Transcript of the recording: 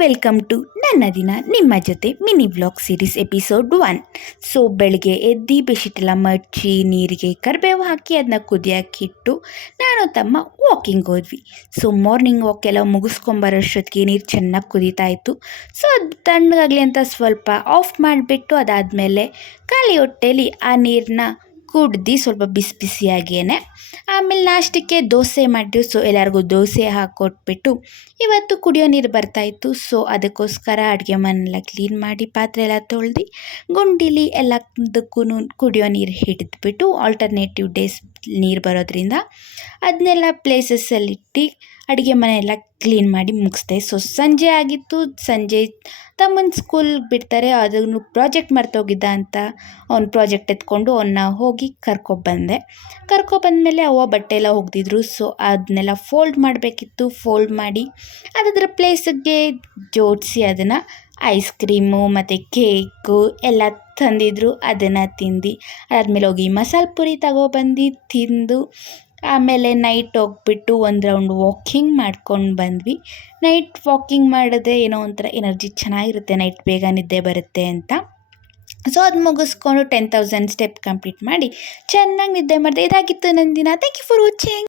Welcome to ನನ್ನ ದಿನ ನಿಮ್ಮ ಜೊತೆ mini vlog series episode 1. So ಬೆಳಗ್ಗೆ ಎದ್ದು ಬೆಡ್ಶೀಟೆಲ್ಲ ಮಡಚಿ ನೀರಿಗೆ ಕರಿಬೇವು ಹಾಕಿ ಅದನ್ನ ಕುದಿಯೋಕ್ಕಿಟ್ಟು ನಾನು ತಮ್ಮ ವಾಕಿಂಗ್ ಹೋದ್ವಿ. ಸೊ ಮಾರ್ನಿಂಗ್ ವಾಕ್ ಎಲ್ಲ ಮುಗಿಸ್ಕೊಂಬರೋಷ್ಟೊತ್ತಿಗೆ ನೀರು ಚೆನ್ನಾಗಿ ಕುದೀತಾ ಇತ್ತು. ಸೊ ಅದು ತಣ್ಣಗಾಗಲಿ ಅಂತ ಸ್ವಲ್ಪ ಆಫ್ ಮಾಡಿಬಿಟ್ಟು ಅದಾದಮೇಲೆ ಖಾಲಿ ಹೊಟ್ಟೆಲಿ ಆ ನೀರನ್ನ ಕುಡ್ದು ಸ್ವಲ್ಪ ಬಿಸಿ ಬಿಸಿಯಾಗೇನೆ ಆಮೇಲೆ ನಾಷ್ಟಕ್ಕೆ ದೋಸೆ ಮಾಡಿದ್ವಿ. ಸೊ ಎಲ್ಲರಿಗೂ ದೋಸೆ ಹಾಕ್ಕೊಟ್ಬಿಟ್ಟು ಇವತ್ತು ಕುಡಿಯೋ ನೀರು ಬರ್ತಾಯಿತ್ತು. ಸೊ ಅದಕ್ಕೋಸ್ಕರ ಅಡುಗೆ ಮನೆಯೆಲ್ಲ ಕ್ಲೀನ್ ಮಾಡಿ ಪಾತ್ರೆ ಎಲ್ಲ ತೊಳೆದು ಗುಂಡಿಲಿ ಎಲ್ಲದಕ್ಕೂ ಕುಡಿಯೋ ನೀರು ಹಿಡಿದ್ಬಿಟ್ಟು ಆಲ್ಟರ್ನೇಟಿವ್ ಡೇಸ್ ನೀರು ಬರೋದ್ರಿಂದ ಅದನ್ನೆಲ್ಲ ಪ್ಲೇಸಸ್ಸಲ್ಲಿಟ್ಟು ಅಡುಗೆ ಮನೆಯೆಲ್ಲ ಕ್ಲೀನ್ ಮಾಡಿ ಮುಗಿಸ್ದೆ. ಸೊ ಸಂಜೆ ಆಗಿತ್ತು. ಸಂಜೆ ತಮ್ಮನ ಸ್ಕೂಲ್ಗೆ ಬಿಡ್ತಾರೆ, ಅದನ್ನು ಪ್ರಾಜೆಕ್ಟ್ ಮರ್ತೋಗಿದ್ದ ಅಂತ ಅವ್ನ ಪ್ರಾಜೆಕ್ಟ್ ಎತ್ಕೊಂಡು ಅವನ್ನ ಹೋಗಿ ಕರ್ಕೊಬಂದೆ. ಕರ್ಕೊಬಂದಮೇಲೆ ಅವ್ವ ಬಟ್ಟೆ ಎಲ್ಲ ಒಗ್ದಿದ್ರು. ಸೊ ಅದನ್ನೆಲ್ಲ ಫೋಲ್ಡ್ ಮಾಡಬೇಕಿತ್ತು. ಫೋಲ್ಡ್ ಮಾಡಿ ಅದರ ಪ್ಲೇಸಿಗೆ ಜೋಡಿಸಿ ಅದನ್ನು ಐಸ್ ಕ್ರೀಮು ಮತ್ತು ಕೇಕು ಎಲ್ಲ ತಂದಿದ್ರು, ಅದನ್ನು ತಿಂದು ಅದಾದಮೇಲೆ ಹೋಗಿ ಮಸಾಲೆ ಪುರಿ ತಗೊಬಂದು ತಿಂದು ಆಮೇಲೆ ನೈಟ್ ಹೋಗ್ಬಿಟ್ಟು ಒಂದು ರೌಂಡ್ ವಾಕಿಂಗ್ ಮಾಡ್ಕೊಂಡು ಬಂದ್ವಿ. ನೈಟ್ ವಾಕಿಂಗ್ ಮಾಡಿದ್ರೆ ಏನೋ ಒಂಥರ ಎನರ್ಜಿ ಚೆನ್ನಾಗಿರುತ್ತೆ, ನೈಟ್ ಬೇಗ ನಿದ್ದೆ ಬರುತ್ತೆ ಅಂತ. ಸೊ ಅದು ಮುಗಿಸ್ಕೊಂಡು 10,000 ಸ್ಟೆಪ್ ಕಂಪ್ಲೀಟ್ ಮಾಡಿ ಚೆನ್ನಾಗಿ ನಿದ್ದೆ ಮಾಡಿದೆ. ಇದಾಗಿತ್ತು ನನ್ನ ದಿನ. Thank you for watching.